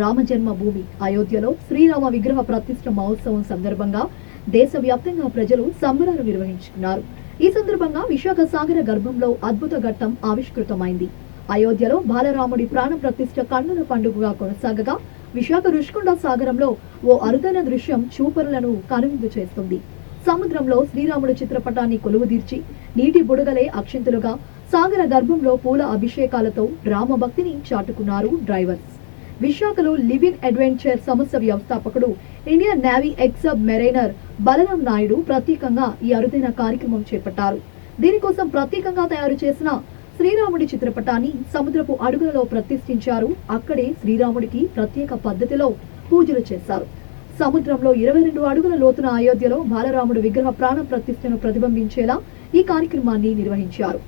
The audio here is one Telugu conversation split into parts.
రామజన్మభూమి అయోధ్యలో శ్రీరామ విగ్రహ ప్రతిష్ఠ మహోత్సవం సందర్భంగా దేశవ్యాప్తంగా ప్రజలు సంబరాలు నిర్వహించుకున్నారు. ఈ సందర్భంగా విశాఖ సాగర గర్భంలో అద్భుత ఘట్టం ఆవిష్కృతమైంది. అయోధ్యలో బాలరాముడి ప్రాణ ప్రతిష్ఠ కన్నుల పండుగగా కొనసాగగా విశాఖ రుషికొండ సాగరంలో ఓ అరుదైన దృశ్యం చూపరులను కనువిందు చేస్తుంది. సముద్రంలో శ్రీరాముడి చిత్రపటాన్ని కొలువుదీర్చి నీటి బుడగలే అక్షింతలుగా సాగర గర్భంలో పూల అభిషేకాలతో రామభక్తిని చాటుకున్నారు డ్రైవర్స్. విశాఖలో లివ్ ఇన్ అడ్వెంచర్ సంస్థ వ్యవస్థాపకుడు Indian navy ex Balaram Naidu ప్రత్యేకంగా ఈ అరుదైన కార్యక్రమం చేపట్టారు. దీనికోసం ప్రత్యేకంగా తయారు చేసిన శ్రీరాముడి చిత్రపటాన్ని సముద్రపు అడుగులలో ప్రతిష్ఠించారు. అక్కడే శ్రీరాముడికి ప్రత్యేక పద్ధతిలో పూజలు చేశారు. సముద్రంలో 22 అడుగుల లోతున అయోధ్యలో బాలరాముడు విగ్రహ ప్రాణ ప్రతిష్టను ప్రతిబింబించేలా ఈ కార్యక్రమాన్ని నిర్వహించారు.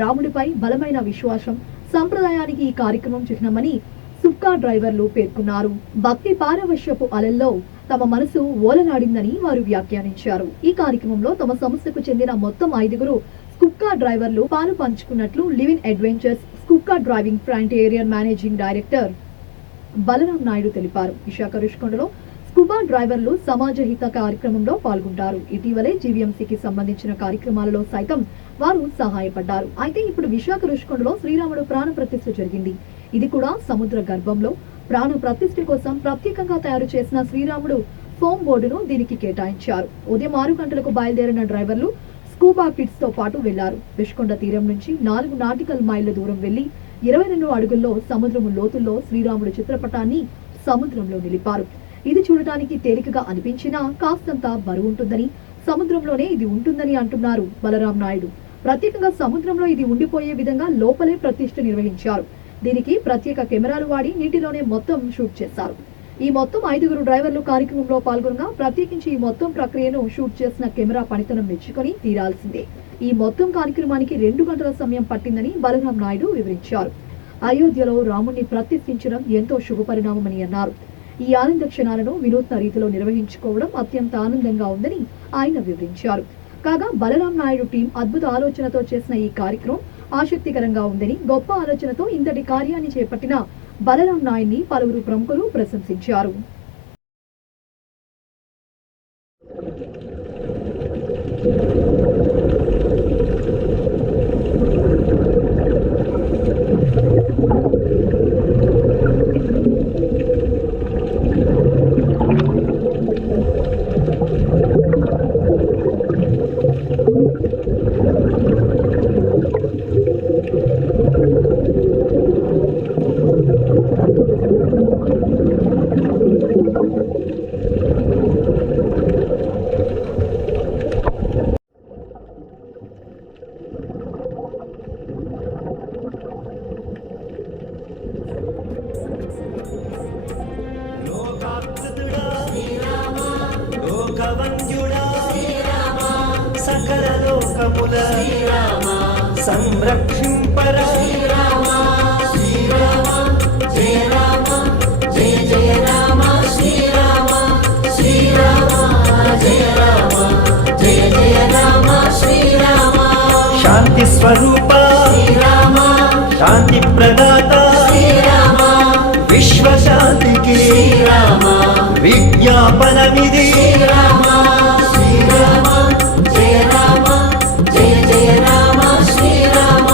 రాముడిపై బలమైన విశ్వాసం, సంప్రదాయానికి ఈ కార్యక్రమం చిహ్నమని సుక్కా డ్రైవర్లు పేర్కొన్నారు. భక్తి పారవశ్యపు అలల్లో తమ మనసు ఓలలాడిందని వారు వ్యాఖ్యానించారు. ఈ కార్యక్రమంలో తమ సంస్థకు చెందిన మొత్తం 5 స్కుక్కా డ్రైవర్లు పాలు పంచుకున్నట్లు లివ్ ఇన్ అడ్వెంచర్స్ స్కుక్కా driving frontier managing director Balaram Naidu తెలిపారు. విశాఖ రుషికొండలో స్కూబా డ్రైవర్లు సమాజ హిత కార్యక్రమంలో పాల్గొంటారు. ఇటీవలే జీవీఎంసీకి సంబంధించిన కార్యక్రమాలలో సైతం వారు సహాయపడ్డారు. అయితే ఇప్పుడు విశాఖ రుషికొండలో శ్రీరాముడు ప్రాణ ప్రతిష్ఠ జరిగింది. ఇది కూడా సముద్ర గర్భంలో ప్రాణ ప్రతిష్ఠ కోసం ప్రత్యేకంగా తయారు చేసిన శ్రీరాముడు ఫోమ్ బోర్డును దీనికి కేటాయించారు. ఉదయం 6 గంటలకు బయలుదేరిన డ్రైవర్లు స్కూబా కిట్స్ తో పాటు వెళ్లారు. రుషికొండ తీరం నుంచి 4 నాటికల్ మైళ్ల దూరం వెళ్లి 22 అడుగుల్లో సముద్రము లోతుల్లో శ్రీరాముడు చిత్రపటాన్ని సముద్రంలో నిలిపారు. ఇది చూడటానికి తేలికగా అనిపించినా కాస్తంత బరువుంటుందని, సముద్రంలోనే ఇది ఉంటుందని అంటున్నారు బలరాం నాయుడు. ప్రత్యేకంగా సముద్రంలో ఇది ఉండిపోయే విధంగా లోపలే ప్రతిష్ఠ నిర్వహించారు. దీనికి ప్రత్యేక కెమెరాలు వాడి నీటిలోనే మొత్తం షూట్ చేశారు. ఈ మొత్తం 5 డ్రైవర్లు కార్యక్రమంలో పాల్గొనగా ప్రత్యేకించి ఈ మొత్తం ప్రక్రియను షూట్ చేసిన కెమెరా పనితనం మెచ్చుకొని తీరాల్సిందే. ఈ మొత్తం కార్యక్రమానికి 2 గంటల సమయం పట్టిందని బలరాం నాయుడు వివరించారు. అయోధ్యలో రాముణ్ణి ప్రతిష్ఠించడం ఎంతో శుభపరిణామమని అన్నారు. ఈ ఆనంద క్షణాలను వినూత్న రీతిలో నిర్వహించుకోవడం అత్యంత ఆనందంగా ఉందని ఆయన వివరించారు. కాగా బలరాం నాయుడు టీం అద్భుత ఆలోచనతో చేసిన ఈ కార్యక్రమం ఆసక్తికరంగా ఉందని, గొప్ప ఆలోచనతో ఇంతటి కార్యాన్ని చేపట్టిన బలరాం నాయుడిని పలువురు ప్రముఖులు ప్రశంసించారు. సకల లోకముల సంరక్షింపర శ్రీరామ శ్రీరామ జయ రామ జయ జయ రామ శ్రీరామ శ్రీరామ జయ రామ జయ జయ రామ శ్రీరామ శాంతి స్వరూప శ్రీరామ శాంతి ప్రదాత శ్రీరామ విశ్వ శాంతికి శ్రీరామ విజ్ఞాపనమిది శ్రీరామ శ్రీరామ జయ రామ జయ జయ రామ శ్రీరామ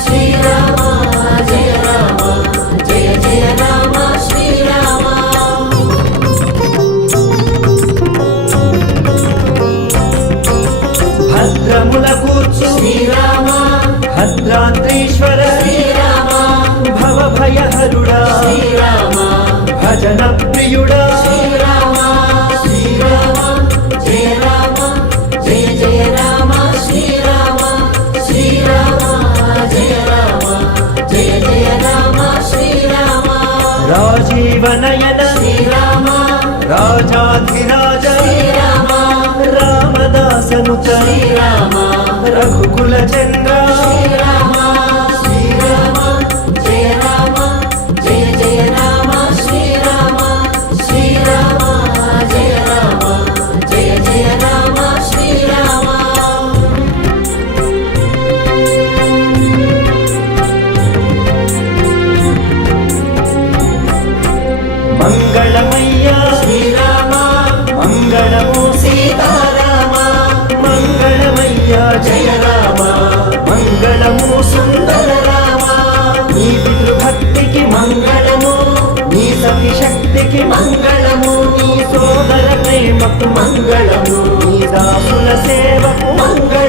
శ్రీరామ జయ రామ జయ జయ రామ శ్రీరామ భద్రముల కూర్చు శ్రీరామ భద్రాద్రీశ్వర శ్రీరామ భవ భయహరుడా శ్రీరామ భజన ప్రియుడా శ్రీరామ శ్రీరామ జయ రామ జయ జయ రామ శ్రీరామ శ్రీరామ జయ రామ జయ జయ రామ శ్రీరామ రాజీవనయన శ్రీరామ రాజాధిరాజ శ్రీరామ రామదాసనుత శ్రీరామ రఘుకుల చంద్ర శ్రీరామ శ్రీరామ జయ రామ జయ జయ రామ శ్రీరామ శ్రీరామ జయ రామ జయ జయ రామ శ్రీరామ మంగళమయ్యా శ్రీరామ మంగళము సీతారామ మంగళమయ్యా జయ రామ మంగళము సుందర రామ నీ పితృభక్తికి మంగళము నీ సతి శక్తికి మంగళము నీ సోదర ప్రేమకు మంగళము నీ దాసుల సేవకు మంగళము